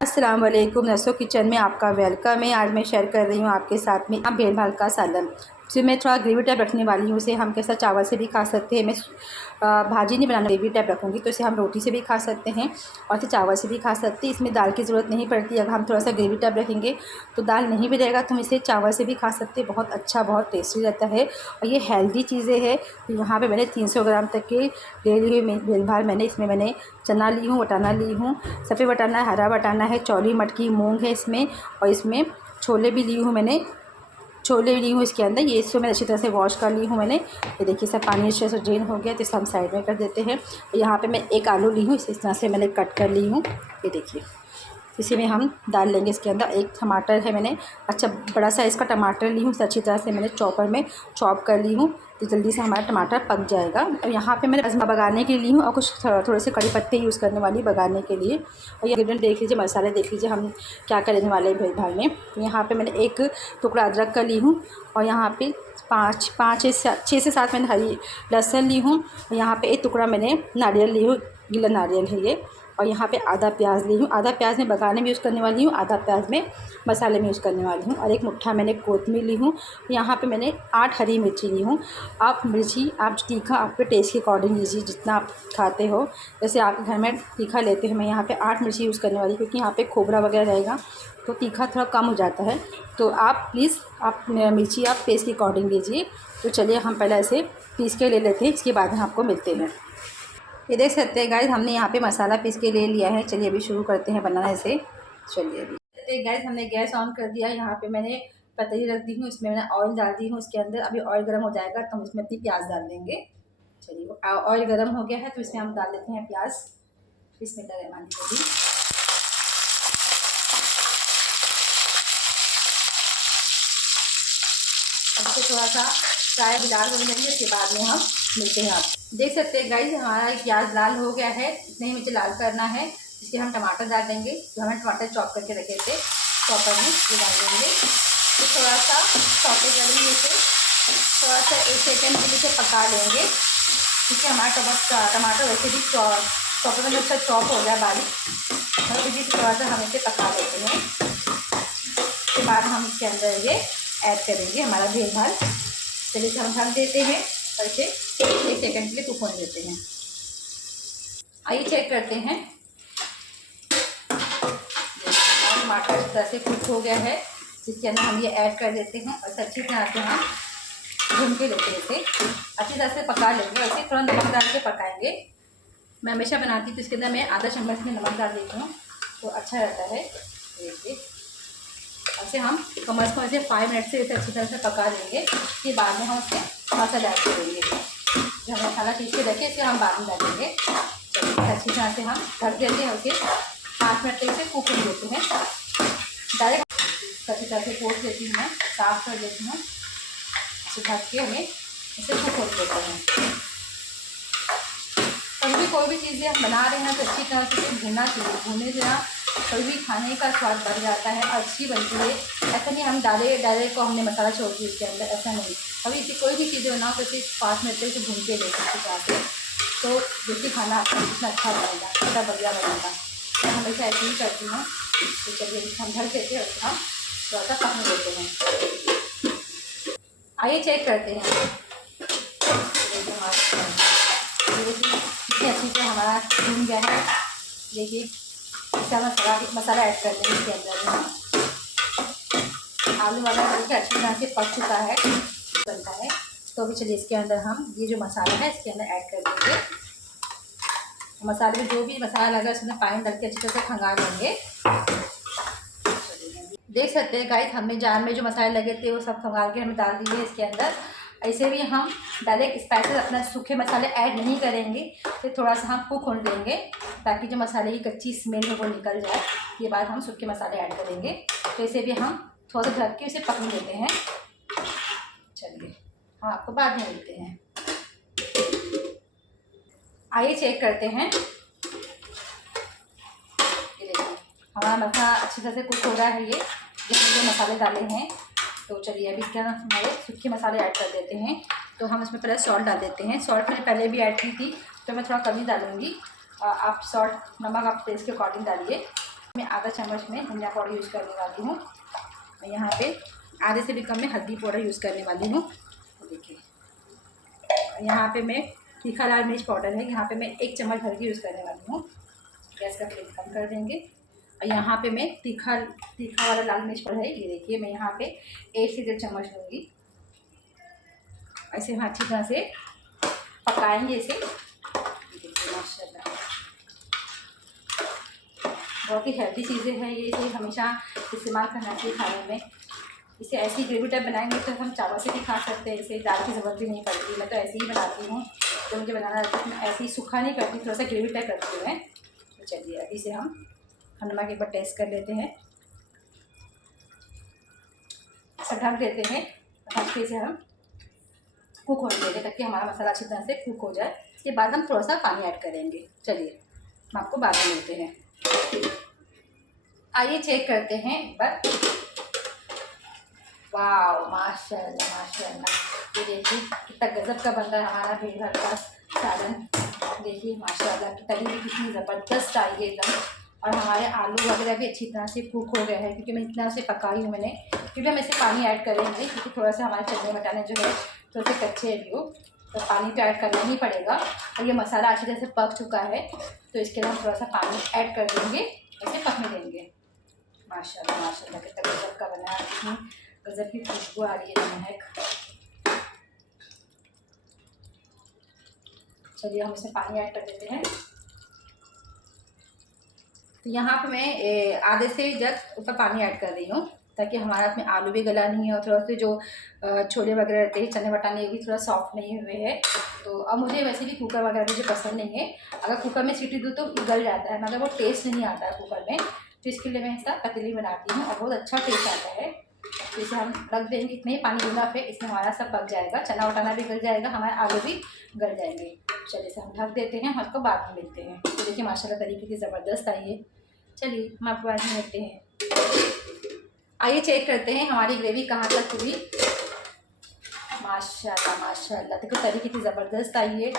अस्सलाम वालेकुम। नसो किचन में आपका वेलकम है। आज मैं शेयर कर रही हूँ आपके साथ में भेल भाल का सालन। फिर मैं थोड़ा ग्रेवी टाइप रखने वाली हूँ। इसे हम कैसा चावल से भी खा सकते हैं। मैं भाजी नहीं बनाना, ग्रेवी टाइप रखूँगी तो इसे हम रोटी से भी खा सकते हैं और इसे चावल से भी खा सकते हैं। इसमें दाल की ज़रूरत नहीं पड़ती। अगर हम थोड़ा सा ग्रेवी टाइप रखेंगे तो दाल नहीं भी रहेगा तो हम इसे चावल से भी खा सकते हैं। बहुत अच्छा, बहुत टेस्टी रहता है और ये हेल्दी चीज़ें हैं। यहाँ पे मैंने 300 ग्राम तक के ले लिए भेल भाल। इसमें मैंने चना ली हूँ, वटाना ली हूँ, सफ़ेद वटाना है, हरा वटाना है, चौली मटकी, मूंग है इसमें, और इसमें छोले भी ली हूँ मैंने, छोले ली हूँ इसके अंदर। ये इसको मैं अच्छी तरह से वॉश कर ली हूँ मैंने। ये देखिए सब पानी अच्छे से ड्रेन हो गया तो इसे हम साइड में कर देते हैं। यहाँ पे मैं एक आलू ली हूँ, इस तरह से मैंने कट कर ली हूँ। ये देखिए इसी में हम डाल लेंगे इसके अंदर। एक टमाटर है मैंने, अच्छा बड़ा साइज़ का टमाटर ली हूँ, इसे अच्छी तरह से मैंने चॉपर में चॉप कर ली हूँ तो जल्दी से हमारा टमाटर पक जाएगा। और यहाँ पे मैंने राजमा बगाने के लिए ली हूँ और कुछ थोड़े से कड़ी पत्ते यूज़ करने वाली बगाने के लिए। और ये इंग्रेडिएंट देख लीजिए, मसाले देख लीजिए हम क्या करने वाले हैं भेल भाल में। तो यहाँ पर मैंने एक टुकड़ा अदरक का ली हूँ और यहाँ पर पाँच छः से सात मैंने हरी लहसुन ली हूँ। यहाँ पे एक टुकड़ा मैंने नारियल ली हूँ, गीला नारियल है ये। और यहाँ पे आधा प्याज ली हूँ। आधा प्याज मैं बगाने में यूज़ करने वाली हूँ, आधा प्याज में मसाले में यूज़ करने वाली हूँ। और एक मुट्ठा मैंने कोतमीर ली हूँ। यहाँ पे मैंने 8 हरी मिर्ची ली हूँ। आप मिर्ची, आप तीखा आपके टेस्ट के अकॉर्डिंग लीजिए जितना आप खाते हो। जैसे आपके घर में तीखा लेते हैं, मैं यहाँ पे 8 मिर्ची यूज़ करने वाली हूँ क्योंकि यहाँ पे खोबरा वगैरह रहेगा तो तीखा थोड़ा कम हो जाता है। तो आप प्लीज़ आप मिर्ची आप टेस्ट के अकॉर्डिंग लीजिए। तो चलिए हम पहले इसे पीस के ले लेते हैं, इसके बाद हम आपको मिलते हैं। ये देख सकते हैं गाइस, हमने यहाँ पे मसाला पीस के ले लिया है। चलिए अभी शुरू करते हैं बनाना इसे। चलिए अभी गाइस हमने गैस ऑन कर दिया। यहाँ पे मैंने पतली रख दी हूँ, इसमें मैंने ऑयल डाल दी हूँ इसके अंदर। अभी ऑयल गर्म हो जाएगा तो हम इसमें अपनी प्याज डाल देंगे। चलिए ऑयल गर्म हो गया है तो इसमें हम डाल देते हैं प्याज। बिस्मिल्लाहिर्रहमानिर्रहीम। अब इसे थोड़ा सा फ्राई लाल हो जाएंगे, इसके बाद में हम मिलते हैं। आप देख सकते हैं गाइस हमारा प्याज लाल हो गया है। इतने ही मुझे लाल करना है। इसके हम टमाटर डाल देंगे, जो हमने टमाटर चॉप करके रखे थे चॉपर में, ये डाल देंगे। तो थोड़ा सा चॉपर करेंगे इसे, थोड़ा सा 1 सेकेंड के लिए इसे पका लेंगे क्योंकि हमारा टमाटर वैसे भी चॉपर में अच्छा चॉप हो गया बारीक। और फिर थोड़ा सा हम इसे पका लेते हैं। उसके बाद हम इसके अंदर ये ऐड करेंगे हमारा भेल भाल। चलिए हम ढक देते हैं और इसे 1 सेकेंड के लिए कुक होने देते हैं। आइए चेक करते हैं। टमाटर इस तरह से कुक हो गया है, जिसके अंदर हम ये ऐड कर देते हैं और अच्छी तरह से हम भून के लेते हैं। इसे अच्छी तरह से पका लेंगे और इसे थोड़ा नमक डाल के पकाएंगे। मैं हमेशा बनाती हूँ तो इसके अंदर मैं आधा चम्मच में नमक डाल देती हूँ तो अच्छा रहता है। देखिए ऐसे हम कम से कम इसे 5 मिनट से इसे अच्छी तरह से पका लेंगे। फिर बाद में हम उसमें मसाला ऐड करेंगे। जो हम मसाला पीस के रखें फिर हम बाद में डालेंगे। अच्छी तरह से हम ढक देते हैं, उसे 5 मिनट तक इसे कुक कर देते हैं। डायरेक्ट अच्छी तरह से पोंछ देती हूँ, मैं साफ़ कर देती हूँ। इसे ढक के हमें इसे कुक कर देते हैं। कभी भी कोई भी चीज़ें हम बना रहे हैं तो अच्छी तरह से इसे भूनना चाहिए। भूनने से कभी भी खाने का स्वाद बढ़ जाता है, अच्छी बनती है। ऐसा नहीं हम डायरेक्ट को हमने मसाला छोड़ दिया इसके अंदर, ऐसा नहीं। कभी इसी कोई भी चीज़ें बनाओ तो इसे 5 मिनट तक भून के ले सकते जाके, तो जैसे खाना आपका कितना अच्छा बनेगा, कितना बढ़िया बनेगा। मैं हमेशा ऐसे ही करती हूँ। तो चलिए हम ढक देते हैं और हम थोड़ा सा पकने देते हैं। आइए चेक करते हैं कितनी अच्छी से हमारा भून गया है। देखिए इसका मसाला ऐड कर देंगे इसके अंदर में। आलू वगैरह देखिए अच्छी तरह से पक चुका है, बनता है। तो अभी चलिए इसके अंदर हम ये जो मसाला है इसके अंदर ऐड कर देंगे। मसाले में जो भी मसाला लगा उसमें पानी डाल के अच्छी तरह से खंगा देंगे। देख सकते हैं गाइस, हमने जार में जो मसाले लगे थे वो सब खंगाल के हमें डाल दिए इसके अंदर। ऐसे भी हम डायरेक्ट स्पाइसेस अपना सूखे मसाले ऐड नहीं करेंगे, तो थोड़ा सा हम कुक होने देंगे ताकि जो मसाले की कच्ची स्मेल है वो निकल जाए। ये बाद हम सूखे मसाले ऐड करेंगे। तो इसे भी हम थोड़ा सा ढक के इसे पकने देते हैं। चलिए हम आपको बाद में मिलते हैं। आइए चेक करते हैं। ये देखिए हमारा मसाला अच्छी तरह से कुक हो रहा है। ये जो मसाले डाले हैं, तो चलिए अभी क्या हमारे सूखे मसाले ऐड कर देते हैं। तो हम इसमें पहले सॉल्ट डाल देते हैं। सॉल्ट मैंने पहले भी ऐड की थी तो मैं थोड़ा कम ही डालूँगी। आप सॉल्ट नमक आप टेस्ट के अकॉर्डिंग डालिए। इसमें आधा चम्मच में धनिया पाउडर यूज़ करने वाली हूँ। मैं यहाँ पे आधे से भी कम में हल्दी पाउडर यूज़ करने वाली हूँ। देखिए यहाँ पे मैं तीखा लाल मिर्च पाउडर है, यहाँ पे मैं 1 चम्मच भर के यूज़ करने वाली हूँ। गैस का फ्लेम कम कर देंगे। और यहाँ पे मैं तीखा वाला लाल मिर्च पाउडर है, ये देखिए मैं यहाँ पे 1 से 1.5 चम्मच लूँगी। ऐसे हम अच्छी तरह से पकाएंगे इसे। देखिए माशाल्लाह बहुत ही हेल्दी चीज़ें हैं ये, इसे हमेशा इस्तेमाल करना चाहिए खाने में। इसे ऐसी ग्रेवी टाइप बनाएंगे तो हम चावल से भी खा सकते हैं, इसे दाल की ज़रूरत भी नहीं पड़ती। मैं तो ऐसे ही बनाती हूँ, तो मुझे बनाना रहता है, मैं ऐसे ही सूखा नहीं करती, थोड़ा सा ग्रेवी टाइप करती हूँ मैं। तो चलिए अभी इसे हम नमक एक बार टेस्ट कर लेते हैं। इसे ढक देते हैं, ढक के इसे हम कुक होने देंगे ताकि हमारा मसाला अच्छी तरह से कुक हो जाए। इसके बाद हम थोड़ा सा पानी ऐड करेंगे। चलिए हम आपको बाद में मिलते हैं। आइए चेक करते हैं एक बार। वाह माशाल्लाह माशाल्लाह, ये देखिए कितना गजब का बन रहा है हमारा भेड़ भर का सालन। देखिए माशाल्लाह की तली भी कितनी ज़बरदस्त आई है एकदम। और हमारे आलू वगैरह भी अच्छी तरह से कुक हो गए हैं, क्योंकि मैं इतना से पकाई हूँ मैंने। क्योंकि हम इसे पानी ऐड करेंगे, क्योंकि थोड़ा सा हमारे चने बटाने जो है थोड़े से कच्चे अभी हो, तो पानी तो ऐड करना ही पड़ेगा। और ये मसाला अच्छी तरह से पक चुका है, तो इसके लिए हम थोड़ा सा पानी ऐड कर देंगे, इसे पकने देंगे। माशाल्लाह माशाल्लाह कितना गजब का बना है, कितनी गजब की खुशबू आ रही है महक। चलिए हम इसमें पानी ऐड कर देते हैं। तो यहाँ पे मैं आधे से जग ऊपर पानी ऐड कर रही हूँ, ताकि हमारा इसमें आलू भी गला नहीं है और थोड़ा सा जो छोले वगैरह रहते हैं चने बटाने भी थोड़ा सॉफ्ट नहीं हुए हैं। तो अब मुझे वैसे भी कुकर वगैरह मुझे पसंद नहीं है। अगर कुकर में सीटी दूँ तो गल जाता है, मगर वो टेस्ट नहीं आता है कुकर में। तो इसके लिए मैं ऐसा पतीली बनाती हूँ और बहुत अच्छा टेस्ट आता है। तो इसे हम रख देंगे, इतने ही पानी दूंगा, फिर इसमें हमारा सब पक जाएगा, चना वटाना भी गल जाएगा, हमारे आलू भी गल जाएंगे। चलिए इसे हम ढक देते हैं, हम आपको बाद में मिलते हैं। तो देखिए माशाल्लाह तरीके की ज़बरदस्त आई है। चलिए हम आपको बाद में मिलते हैं। आइए चेक करते हैं हमारी ग्रेवी कहाँ तक हुई। माशाल्लाह माशाल्लाह देखो तरीके की ज़बरदस्त आई है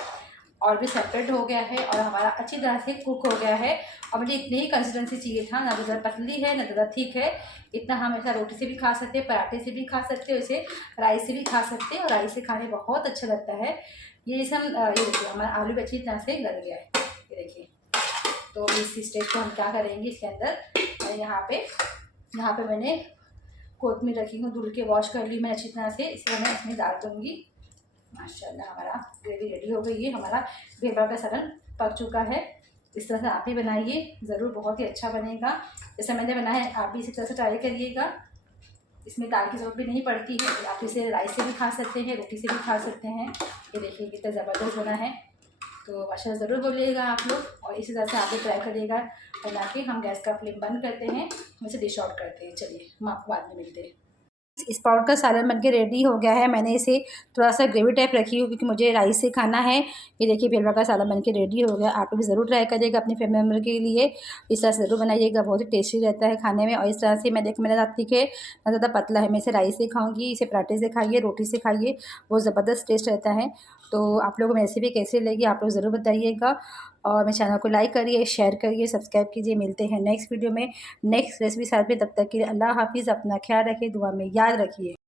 और भी सेपरेट हो गया है और हमारा अच्छी तरह से कुक हो गया है। और मुझे इतनी ही कंसिस्टेंसी चाहिए था, ना तो ज़्यादा पतली है ना ज़्यादा थिक है। इतना हम ऐसा रोटी से भी खा सकते हैं, पराठे से भी खा सकते हैं, इसे राइस से भी खा सकते हैं और राइस से खाने बहुत अच्छा लगता है। ये इसे हम ये देखिए हमारा आलू भी अच्छी तरह से गल गया है, ये देखिए। तो इस स्टेज को हम क्या करेंगे, इसके अंदर यहाँ पे मैंने कोतमीर रखी हूँ, धुल के वॉश कर ली मैं अच्छी तरह से, इसे मैं इसमें डाल दूँगी। माशाल्लाह हमारा ग्रेवी रेडी हो गई है, हमारा भेड़ का सालन पक चुका है। इस तरह से आप ही बनाइए, ज़रूर बहुत ही अच्छा बनेगा। जैसे मैंने बनाया है आप भी इसी तरह से ट्राई करिएगा। इसमें दाल की ज़रूरत भी नहीं पड़ती है, आप इसे राइस से भी खा सकते हैं, रोटी से भी खा सकते हैं। ये देखिए कितना ज़बरदस्त बना है। तो माशाल्लाह ज़रूर बोलिएगा आप लोग और इसी तरह से आप भी ट्राई करिएगा बना के। हम गैस का फ्लेम बंद करते हैं, हम इसे डिश आउट करते हैं। चलिए हम आपको बाद में मिलते हैं। स्प्राउट का सालन बनके रेडी हो गया है। मैंने इसे थोड़ा सा ग्रेवी टाइप रखी हूँ क्योंकि मुझे राइस से खाना है। ये देखिए भेड़ का सालन बनके रेडी हो गया। आप लोग भी ज़रूर ट्राई करिएगा अपने फैमिली मेम्बर के लिए, इस तरह से ज़रूर बनाइएगा, बहुत ही टेस्टी रहता है खाने में। और इस तरह से मेरे साथ तीखे ना ज़्यादा पतला है, मैं इसे राइस से खाऊँगी, इसे पराठे से खाइए, रोटी से खाइए, बहुत ज़बरदस्त टेस्ट रहता है। तो आप लोगों को मेरी रेसिपी कैसी लगी आप लोग ज़रूर बताइएगा और मेरे चैनल को लाइक करिए, शेयर करिए, सब्सक्राइब कीजिए। मिलते हैं नेक्स्ट वीडियो में नेक्स्ट रेसिपी साथ में, तब तक के लिए अल्लाह हाफ़िज़। अपना ख्याल रखिए, दुआ में याद रखिए।